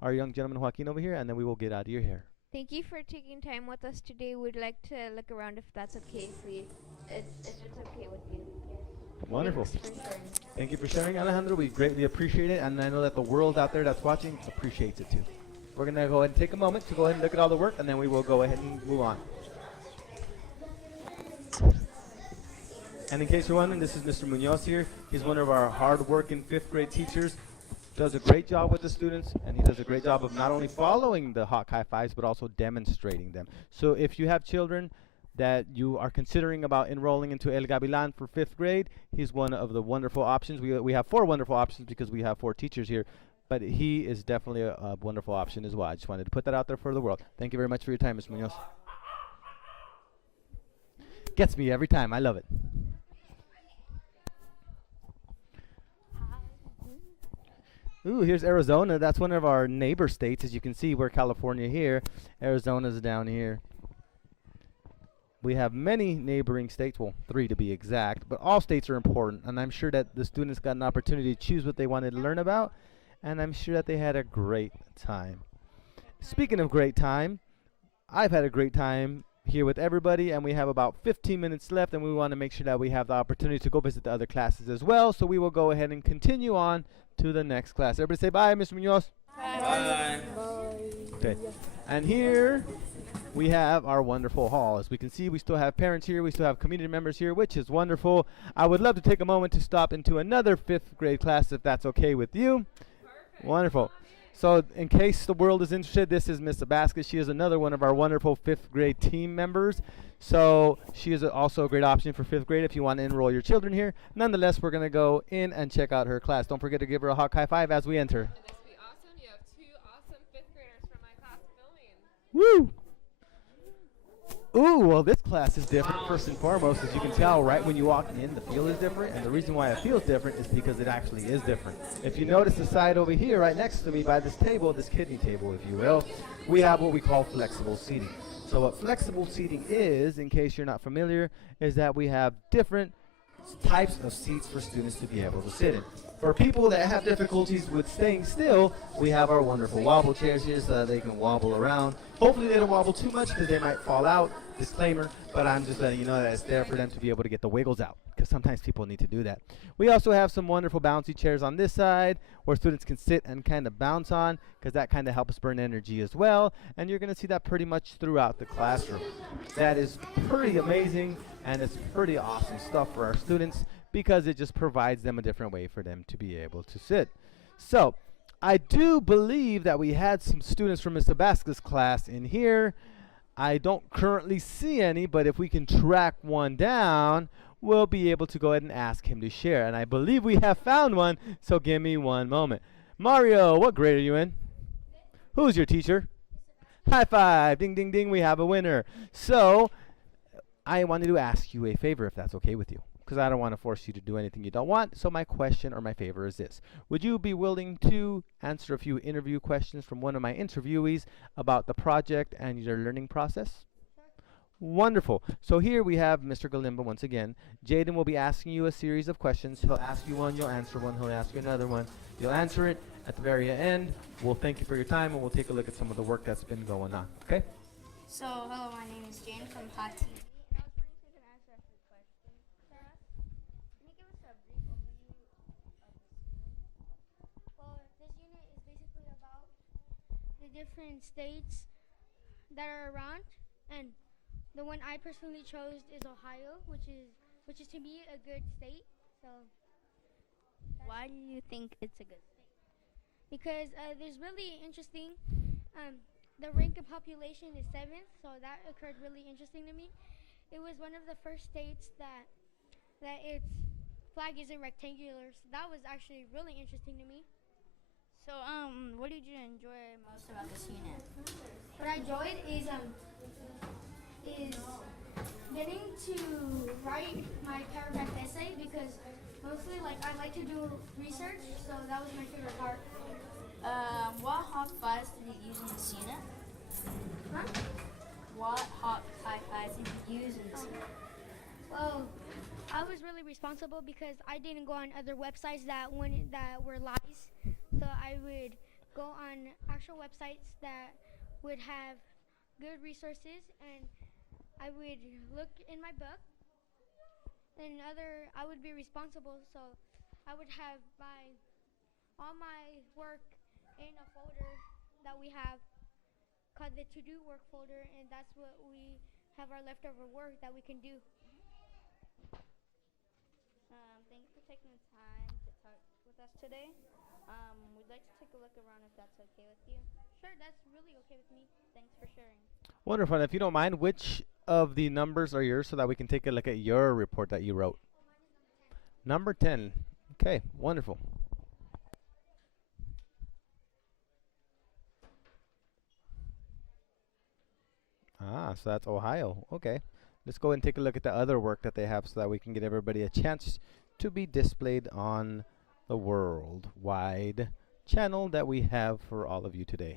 our young gentleman Joaquin over here, and then we will get out of your hair. Thank you for taking time with us today. We'd like to look around if that's okay, please. If it's okay with you. Wonderful. Thanks for sharing. Thank you for sharing, Alejandro. We greatly appreciate it, and I know that the world out there that's watching appreciates it too. We're going to go ahead and take a moment to go ahead and look at all the work, and then we will go ahead and move on. And in case you're wondering, this is Mr. Munoz here. He's one of our hard-working fifth-grade teachers. Does a great job with the students, and he does a great job of not only following the Hawk High Fives, but also demonstrating them. So if you have children that you are considering about enrolling into El Gavilan for fifth grade, he's one of the wonderful options. We have 4 wonderful options because we have 4 teachers here, but he is definitely a wonderful option as well. I just wanted to put that out there for the world. Thank you very much for your time, Mr. Munoz. Gets me every time. I love it. Ooh, here's Arizona. That's one of our neighbor states. As you can see, we're California here. Arizona's down here. We have many neighboring states, well, 3 to be exact, but all states are important, and I'm sure that the students got an opportunity to choose what they wanted to learn about, and I'm sure that they had a great time. Speaking of great time, I've had a great time here with everybody, and we have about 15 minutes left, and we want to make sure that we have the opportunity to go visit the other classes as well, so we will go ahead and continue on to the next class. Everybody say bye, Mr. Munoz. Bye. Okay. And here we have our wonderful hall. As we can see, we still have parents here. We still have community members here, which is wonderful. I would love to take a moment to stop into another 5th grade class if that's okay with you. Perfect. Wonderful. So in case the world is interested, this is Miss Abasca. She is another one of our wonderful 5th grade team members. So she is also a great option for 5th grade if you want to enroll your children here. Nonetheless, we're going to go in and check out her class. Don't forget to give her a hawk high five as we enter. And this will be awesome. You have 2 awesome 5th graders from my class filming. Woo! Ooh, well, this class is different. First and foremost, as you can tell, right when you walk in, the feel is different. And the reason why it feels different is because it actually is different. If you notice the side over here, right next to me by this table, this kidney table, if you will, we have what we call flexible seating. So what flexible seating is, in case you're not familiar, is that we have different types of seats for students to be able to sit in. For people that have difficulties with staying still, we have our wonderful wobble chairs here so that they can wobble around. Hopefully they don't wobble too much because they might fall out. Disclaimer, but I'm just letting you know that it's there for them to be able to get the wiggles out because sometimes people need to do that. We also have some wonderful bouncy chairs on this side where students can sit and kind of bounce on because that kind of helps burn energy as well. And you're going to see that pretty much throughout the classroom. That is pretty amazing and it's pretty awesome stuff for our students because it just provides them a different way for them to be able to sit. So I do believe that we had some students from Ms. Tabasco's class in here. I don't currently see any, but if we can track one down, we'll be able to go ahead and ask him to share. And I believe we have found one, so give me one moment. Mario, what grade are you in? Who's your teacher? High five. Ding, ding, ding. We have a winner. So I wanted to ask you a favor, if that's okay with you, because I don't want to force you to do anything you don't want. So my question or my favor is this. Would you be willing to answer a few interview questions from one of my interviewees about the project and your learning process? Wonderful. So here we have Mr. Galimba once again. Jaden will be asking you a series of questions. He'll ask you one, you'll answer one, he'll ask you another one. You'll answer it at the very end. We'll thank you for your time and we'll take a look at some of the work that's been going on. Okay? So, hello, my name is Jane from Hot TV. I was wondering if you could answer a few questions for us. Can you give us a brief overview of this unit? Well, this unit is basically about the different states that are around, and the one I personally chose is Ohio, which is to me a good state. So, Why do you think it's a good state? because there's really interesting. The rank of population is 7th, so that occurred really interesting to me. It was one of the first states that its flag isn't rectangular, so that was actually really interesting to me. So, what did you enjoy most about this unit? What I enjoyed is getting to write my paragraph essay because mostly like I like to do research, so that was my favorite part. What hot files did you use in the unit? Huh? What hot files did you use in the unit? Well, I was really responsible because I didn't go on other websites that were lies. So I would go on actual websites that would have good resources, and I would look in my book. And I would be responsible, so I would have all my work in a folder that we have called the to-do work folder, and that's what we have our leftover work that we can do. Thank you for taking the time to talk with us today. We'd like to take a look around if that's okay with you. Sure, that's really okay with me. Thanks for sharing. Wonderful. And if you don't mind, which of the numbers are yours so that we can take a look at your report that you wrote? Number 10. Okay, wonderful. Ah, so that's Ohio. Okay. Let's go and take a look at the other work that they have so that we can get everybody a chance to be displayed on the worldwide channel that we have for all of you today.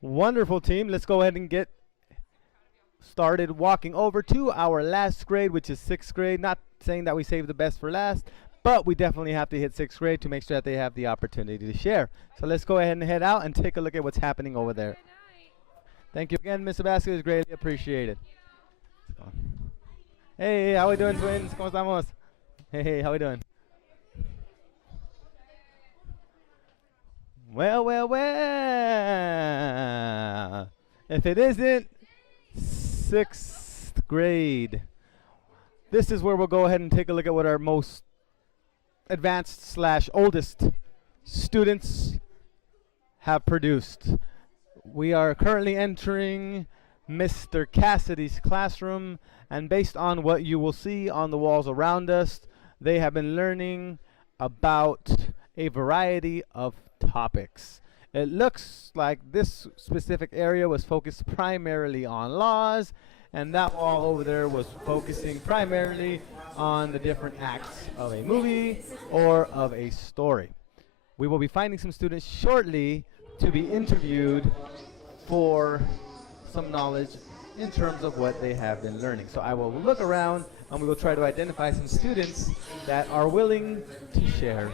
Wonderful, team. Let's go ahead and get started walking over to our last grade, which is 6th grade. Not saying that we saved the best for last, but we definitely have to hit 6th grade to make sure that they have the opportunity to share. So let's go ahead and head out and take a look at what's happening over there. Thank you again, Mr. Vasquez. It was greatly appreciated. Hey, how we doing, twins? ¿Cómo estamos? Hey, how we doing? Well, well, well. If it isn't 6th grade, this is where we'll go ahead and take a look at what our most advanced / oldest students have produced. We are currently entering Mr. Cassidy's classroom, and based on what you will see on the walls around us, they have been learning about a variety of topics. It looks like this specific area was focused primarily on laws, and that wall over there was focusing primarily on the different acts of a movie or of a story. We will be finding some students shortly to be interviewed for some knowledge in terms of what they have been learning. So I will look around and we will try to identify some students that are willing to share.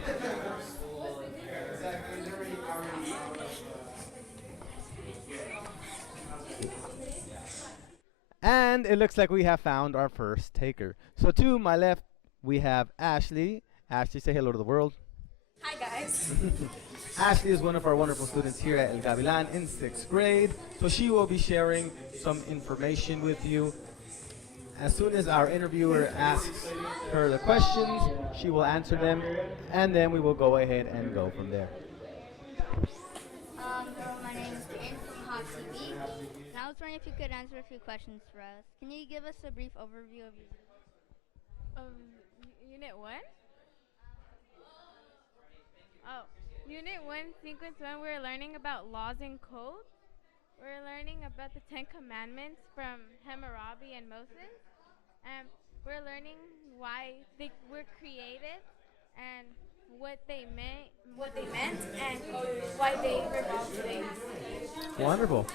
And it looks like we have found our first taker. So to my left, we have Ashley. Ashley, say hello to the world. Hi, guys. Ashley is one of our wonderful students here at El Gavilan in 6th grade. So she will be sharing some information with you. As soon as our interviewer asks her the questions, she will answer them, and then we will go ahead and go from there. My name is Jane from Hot TV. And I was wondering if you could answer a few questions for us. Can you give us a brief overview of your Unit 1? Oh, Unit 1, Sequence 1, we're learning about laws and codes. We're learning about the 10 Commandments from Hammurabi and Moses. And we're learning why they were created and what they meant and why they revolved today. Wonderful.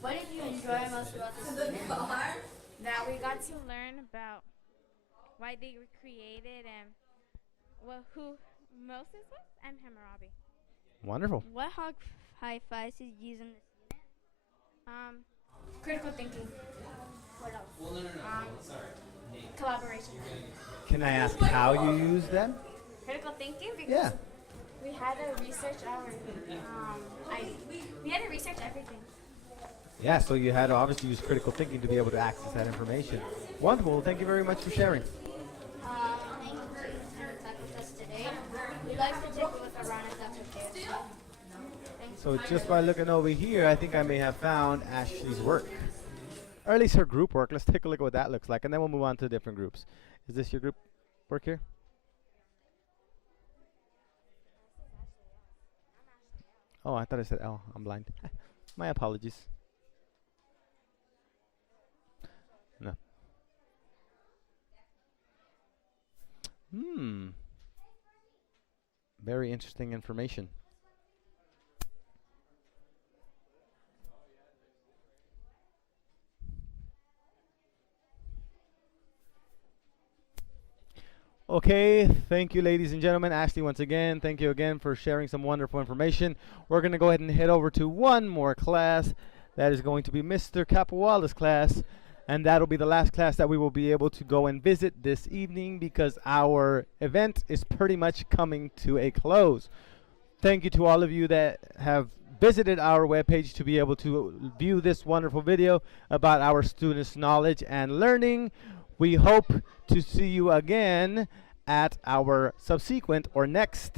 What did you enjoy most about this unit? That we got to learn about why they were created and who Moses was and Hammurabi. Wonderful. What high fives did you use in this unit? Critical thinking. What else? Collaboration. Can I ask how you use them? Critical thinking because Yeah. we had to research we had to research everything. Yeah, so you had to obviously use critical thinking to be able to access that information. Wonderful. Well, thank you very much for sharing. Thank you for talking with us today. We'd like to take a look around if that's okay. Thanks. So just by looking over here, I think I may have found Ashley's work. Or at least her group work. Let's take a look at what that looks like, and then we'll move on to the different groups. Is this your group work here? Oh, I thought I said L. I'm blind. My apologies. No. Hmm. Very interesting information. Okay, thank you, ladies and gentlemen. Ashley, once again, thank you again for sharing some wonderful information. We're going to go ahead and head over to one more class. That is going to be Mr. Capuala's class, and that'll be the last class that we will be able to go and visit this evening because our event is pretty much coming to a close. Thank you to all of you that have visited our webpage to be able to view this wonderful video about our students' knowledge and learning. We hope to see you again at our subsequent or next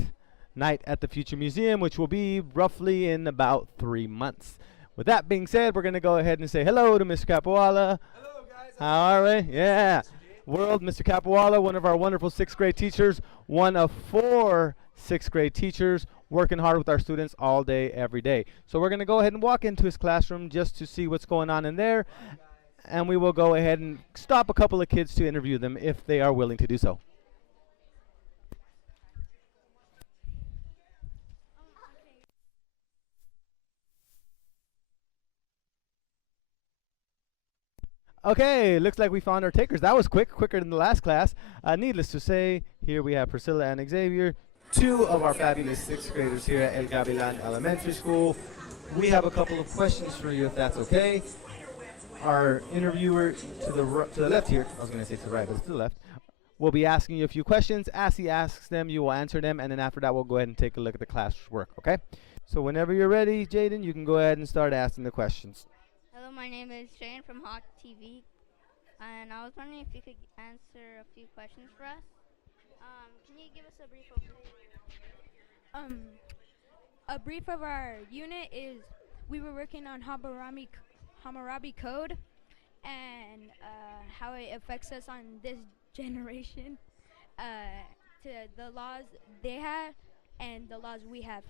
night at the Future Museum, which will be roughly in about 3 months. With that being said, we're going to go ahead and say hello to Mr. Capuala. Hello, guys. How are we? Yeah. World, Mr. Capuala, one of our wonderful 6th grade teachers, one of 4 6th grade teachers, working hard with our students all day, every day. So we're going to go ahead and walk into his classroom just to see what's going on in there. And we will go ahead and stop a couple of kids to interview them if they are willing to do so. Okay, looks like we found our takers. That was quick, quicker than the last class. Needless to say, here we have Priscilla and Xavier, 2 of our fabulous 6th graders here at El Gavilan Elementary School. We have a couple of questions for you, if that's okay. Our interviewer to the left here, I was going to say to the right, but it's to the left, will be asking you a few questions. As he asks them, you will answer them, and then after that, we'll go ahead and take a look at the classwork, okay? So whenever you're ready, Jaden, you can go ahead and start asking the questions. Hello, my name is Shane from Hawk TV, and I was wondering if you could answer a few questions for us. Can you give us a brief overview? A brief of our unit is we were working on Hammurabi Code and how it affects us on this generation, to the laws they have and the laws we have.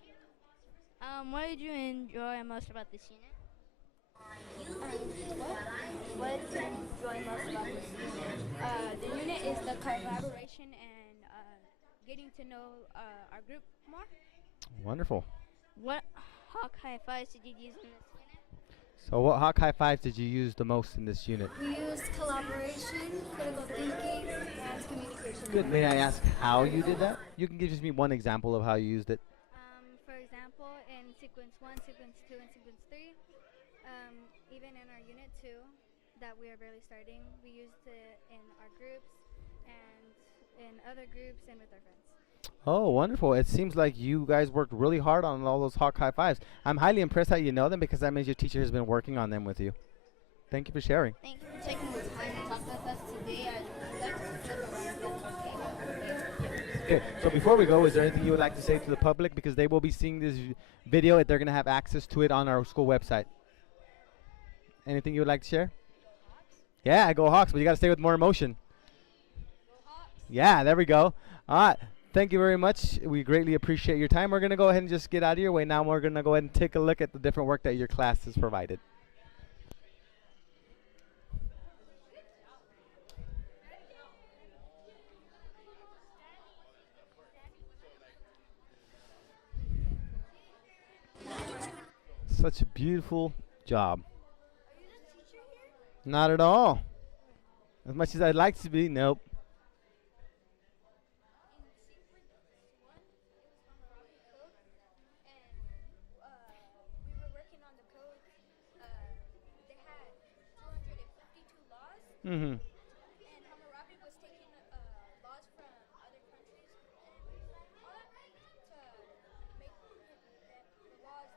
What did you enjoy most about this unit? What did you enjoy most about this unit? The unit is the collaboration and getting to know our group more. Wonderful. What Hawk High Fives did you use in this unit? So what Hawk High Fives did you use the most in this unit? We used collaboration, critical thinking, and communication. Good. May I ask how you did that? You can give just me one example of how you used it. For example, in sequence 1, sequence 2, and sequence 3, even in our unit 2 that we are barely starting, we used it in our groups and in other groups and with our friends. Oh, wonderful. It seems like you guys worked really hard on all those Hawk High Fives. I'm highly impressed that you know them because that means your teacher has been working on them with you. Thank you for sharing. Thank you for taking the time to talk with us today. I'd like to flip around. Okay, so before we go, is there anything you would like to say to the public? Because they will be seeing this video and they're going to have access to it on our school website. Anything you would like to share? Yeah, go Hawks, but you got to stay with more emotion. Yeah, there we go. All right. Thank you very much. We greatly appreciate your time. We're going to go ahead and just get out of your way now. We're going to go ahead and take a look at the different work that your class has provided. Such a beautiful job. Not at all. As much as I'd like to be, nope. Mm-hmm. And Hammurabi was taking laws from other countries and all that to make the laws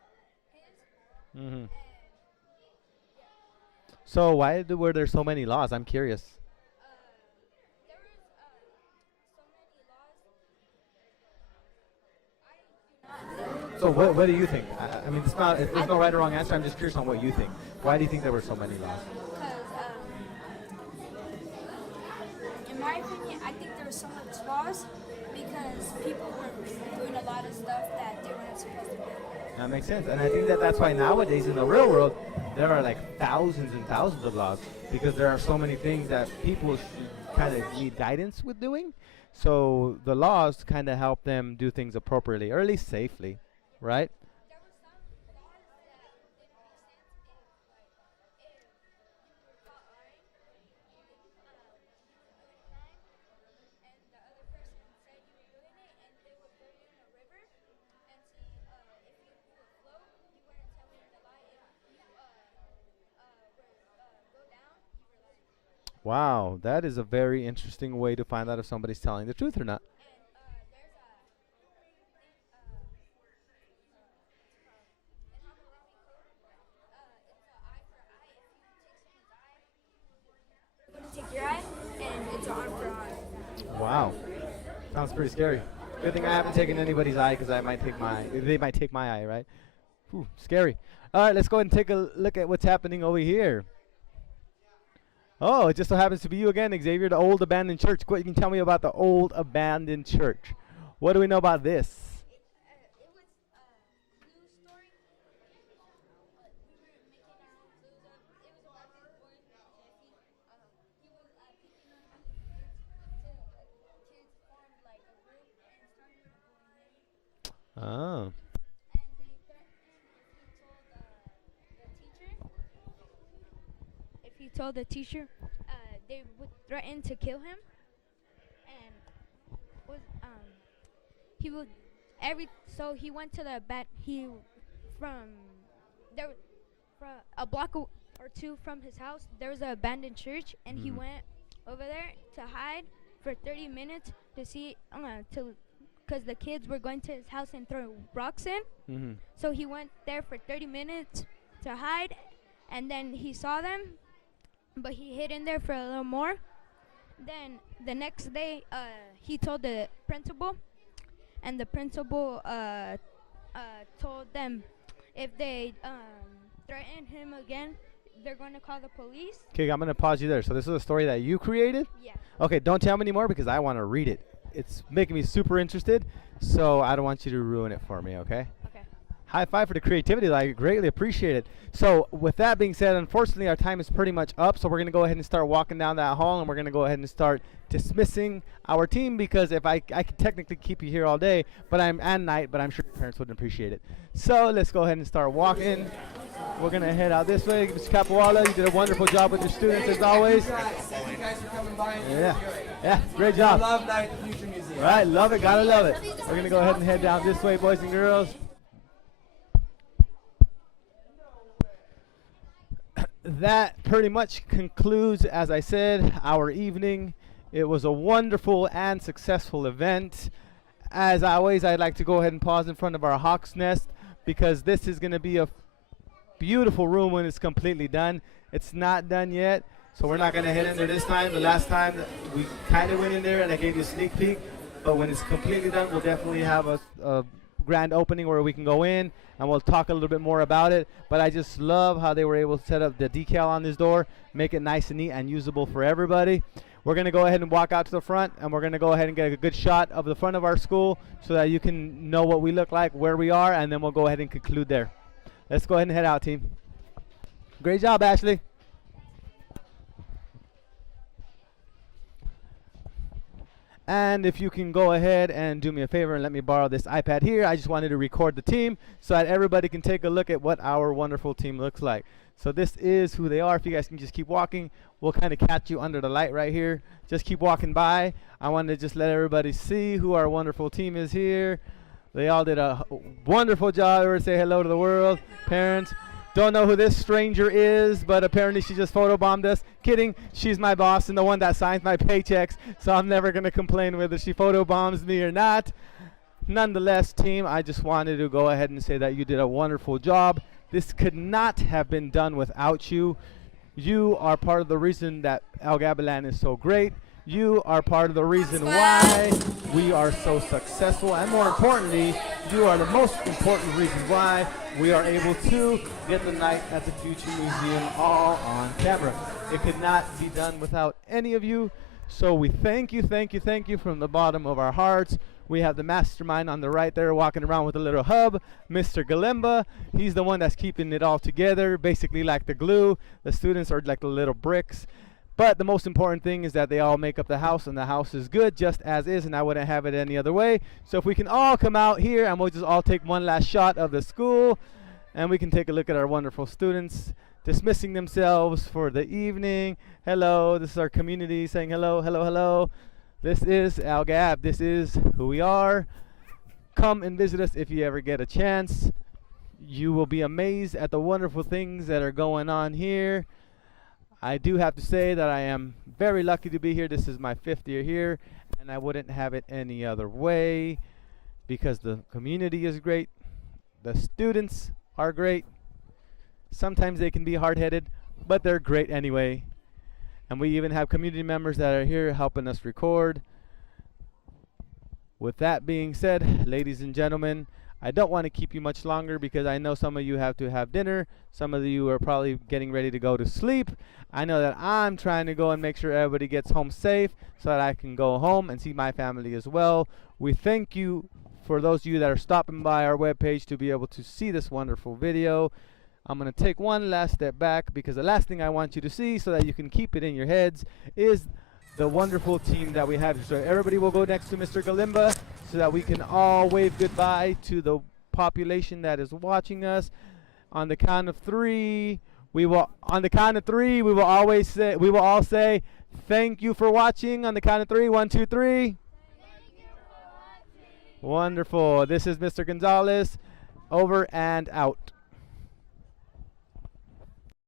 his. Mm-hmm. So why were there so many laws? I'm curious. There was so many laws. So what do you think? I mean, there's no right or wrong answer. I'm just curious on what you think. Why do you think there were so many laws? In my opinion, I think there were so much laws because people were doing a lot of stuff that they weren't supposed to do. That makes sense. And I think that that's why nowadays in the real world, there are like thousands and thousands of laws because there are so many things that people kind of need guidance with doing. So the laws kind of help them do things appropriately, or at least safely, right? Wow, that is a very interesting way to find out if somebody's telling the truth or not. Take your eye, and it's on for eye. Wow, sounds pretty scary. Good thing I haven't taken anybody's eye because they might take my eye, right? Whew, scary. All right, let's go ahead and take a look at what's happening over here. Oh, it just so happens to be you again, Xavier, the old abandoned church. What you can tell me about the old abandoned church? What do we know about this? Oh. If he told the teacher, they would threaten to kill him, and was he would so he went to the from there from a block or two from his house. There was an abandoned church, and he went over there to hide for 30 minutes to see because the kids were going to his house and throw rocks in. So he went there for 30 minutes to hide, and then he saw them, but he hid in there for a little more. Then the next day, he told the principal, and the principal told them if they threaten him again, they're going to call the police. Okay, I'm going to pause you there. So this is a story that you created? Yeah. Okay, don't tell me anymore because I want to read it. It's making me super interested, so I don't want you to ruin it for me, okay? Okay. High five for the creativity. I greatly appreciate it. So with that being said, unfortunately, our time is pretty much up, so we're going to go ahead and start walking down that hall, and we're going to go ahead and start dismissing our team because if I could technically keep you here all day, but I'm sure your parents wouldn't appreciate it. So let's go ahead and start walking. We're going to head out this way. Mr. Capuala, you did a wonderful job with your students as always. Thank you guys for coming by. Yeah, great job. I love Night at the Future Museum. Right, love it, gotta love it. We're going to go ahead and head down this way, boys and girls. That pretty much concludes, as I said, our evening. It was a wonderful and successful event. As always, I'd like to go ahead and pause in front of our Hawk's Nest because this is going to be a beautiful room when it's completely done. It's not done yet, so we're not going to head in there this time. The last time we kind of went in there and I gave you a sneak peek, but when it's completely done, we'll definitely have a grand opening where we can go in and we'll talk a little bit more about it. But I just love how they were able to set up the decal on this door, make it nice and neat and usable for everybody. We're going to go ahead and walk out to the front, and we're going to go ahead and get a good shot of the front of our school so that you can know what we look like, where we are, and then we'll go ahead and conclude there. Let's go ahead and head out, team. Great job, Ashley. And if you can go ahead and do me a favor and let me borrow this iPad here. I just wanted to record the team so that everybody can take a look at what our wonderful team looks like. So this is who they are. If you guys can just keep walking, we'll kind of catch you under the light right here. Just keep walking by. I wanted to just let everybody see who our wonderful team is here. They all did a wonderful job. Everybody say hello to the world. Parents. Don't know who this stranger is, but apparently she just photobombed us. Kidding. She's my boss and the one that signs my paychecks, so I'm never going to complain whether she photobombs me or not. Nonetheless, team, I just wanted to go ahead and say that you did a wonderful job. This could not have been done without you. You are part of the reason that El Gavilan is so great. You are part of the reason why we are so successful. And more importantly, you are the most important reason why we are able to get the Night at the Future Museum all on camera. It could not be done without any of you. So we thank you from the bottom of our hearts. We have the mastermind on the right there walking around with a little hub, Mr. Galimba. He's the one that's keeping it all together, basically like the glue. The students are like the little bricks. But the most important thing is that they all make up the house, and the house is good just as is, and I wouldn't have it any other way. So if we can all come out here and we'll just all take one last shot of the school, and we can take a look at our wonderful students dismissing themselves for the evening. Hello, this is our community saying hello, hello, hello. This is Al Gab. This is who we are. Come and visit us if you ever get a chance. You will be amazed at the wonderful things that are going on here. I do have to say that I am very lucky to be here. This is my 5th year here, and I wouldn't have it any other way because the community is great. The students are great. Sometimes they can be hard-headed, but they're great anyway. And we even have community members that are here helping us record. With that being said, ladies and gentlemen, I don't want to keep you much longer because I know some of you have to have dinner. Some of you are probably getting ready to go to sleep. I know that I'm trying to go and make sure everybody gets home safe so that I can go home and see my family as well. We thank you for those of you that are stopping by our webpage to be able to see this wonderful video. I'm going to take one last step back because the last thing I want you to see so that you can keep it in your heads is the wonderful team that we have. So everybody will go next to Mr. Galimba so that we can all wave goodbye to the population that is watching us. On the count of three, we will always say, we will all say, thank you for watching. On the count of three, 1, 2, 3. Wonderful. This is Mr. Gonzalez. Over and out.